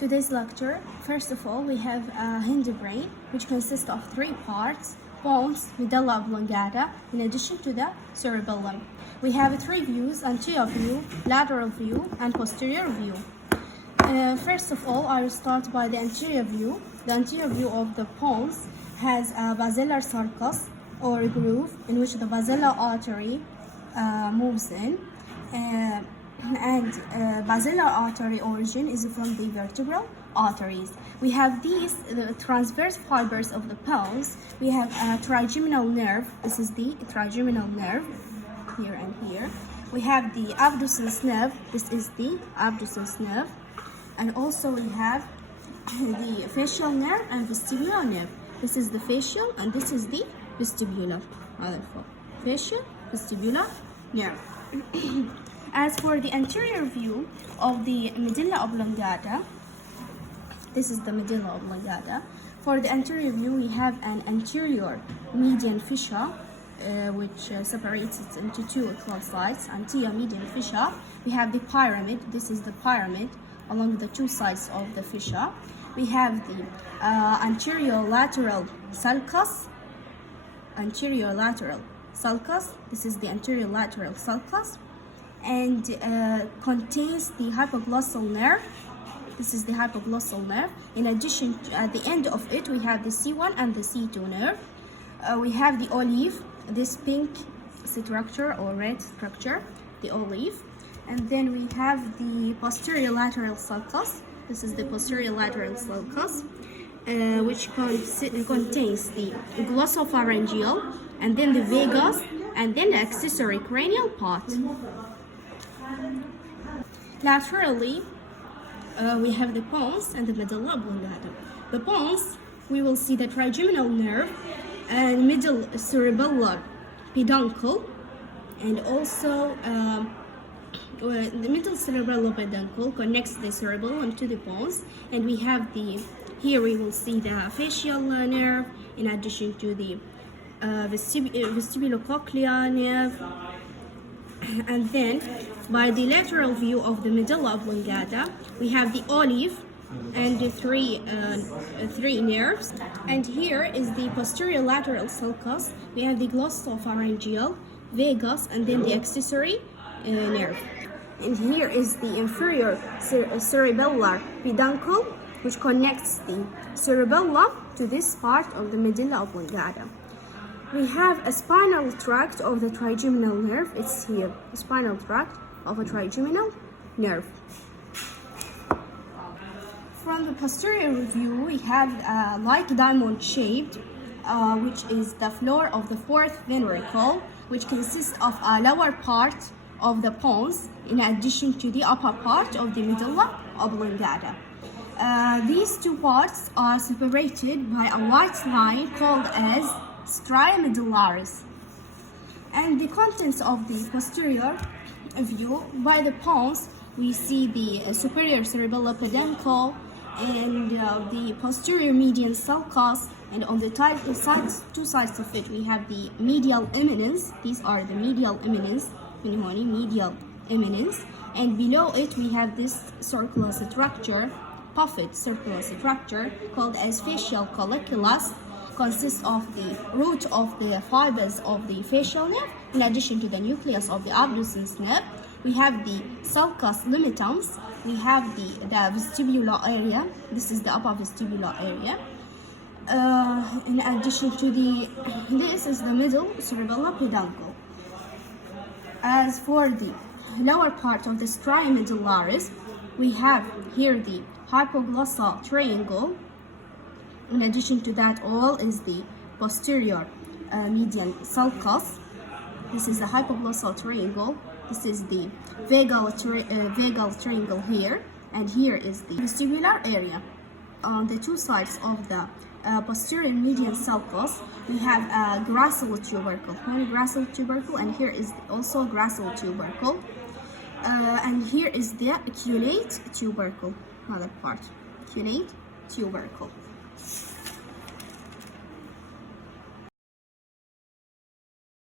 Today's lecture, first of all, we have a hindbrain, which consists of three parts: pons, medulla oblongata, in addition to the cerebellum. We have three views: anterior view, lateral view, and posterior view. First of all, I will start by the anterior view. The anterior view of the pons has a basilar sulcus, or groove, in which the basilar artery moves in. Basilar artery origin is from the vertebral arteries. We have these transverse fibers of the pons. We have a trigeminal nerve. This is the trigeminal nerve, here and here. We have the abducens nerve. This is the abducens nerve. And also we have the facial nerve and vestibular nerve. This is the facial and this is the vestibular. Facial, vestibular nerve. As for the anterior view of the medulla oblongata, this is the medulla oblongata. For the anterior view, we have an anterior median fissure, which separates it into two equal sides, anterior median fissure. We have the pyramid. This is the pyramid along the two sides of the fissure. We have the anterior lateral sulcus. Anterior lateral sulcus. This is the anterior lateral sulcus, and contains the hypoglossal nerve. This is the hypoglossal nerve. In addition, at the end of it, we have the C1 and the C2 nerve. We have the olive, this pink structure or red structure, the olive. And then we have the posterior lateral sulcus. This is the posterior lateral sulcus, which contains the glossopharyngeal, and then the vagus, and then the accessory cranial part. Laterally, we have the pons and the medulla oblongata. The pons, we will see the trigeminal nerve and middle cerebellar peduncle, and also the middle cerebellar peduncle connects the cerebellum to the pons. And we have here we will see the facial nerve, in addition to the vestibulocochlear nerve. And then, by the lateral view of the medulla oblongata, we have the olive and the three nerves. And here is the posterior lateral sulcus. We have the glossopharyngeal, vagus, and then the accessory nerve. And here is the inferior cerebellar peduncle, which connects the cerebellum to this part of the medulla oblongata. We have a spinal tract of the trigeminal nerve. It's here, a spinal tract of a trigeminal nerve. From the posterior view, we have like diamond shaped, which is the floor of the fourth ventricle, which consists of a lower part of the pons, in addition to the upper part of the medulla oblongata. These two parts are separated by a white line called as stria medullaris. And the contents of the posterior view, by the pons, we see the superior cerebellar peduncle and the posterior median sulcus, and on the two sides of it we have the medial eminence. These are the medial eminence, medial eminence, and below it we have this circular structure, puffed circular structure called as facial colliculus. Consists of the root of the fibers of the facial nerve, in addition to the nucleus of the abducens nerve. We have the sulcus limitans. We have the vestibular area. This is the upper vestibular area. In addition to this is the middle cerebellar peduncle. As for the lower part of the stria medullaris, we have here the hypoglossal triangle. In addition to that, all is the posterior median sulcus. This is the hypoglossal triangle. This is the vagal triangle here, and here is the vestibular area. On the two sides of the posterior median sulcus, we have a gracile tubercle, one gracile tubercle, and here is also gracile tubercle. And here is the cunate tubercle, another part, cunate tubercle.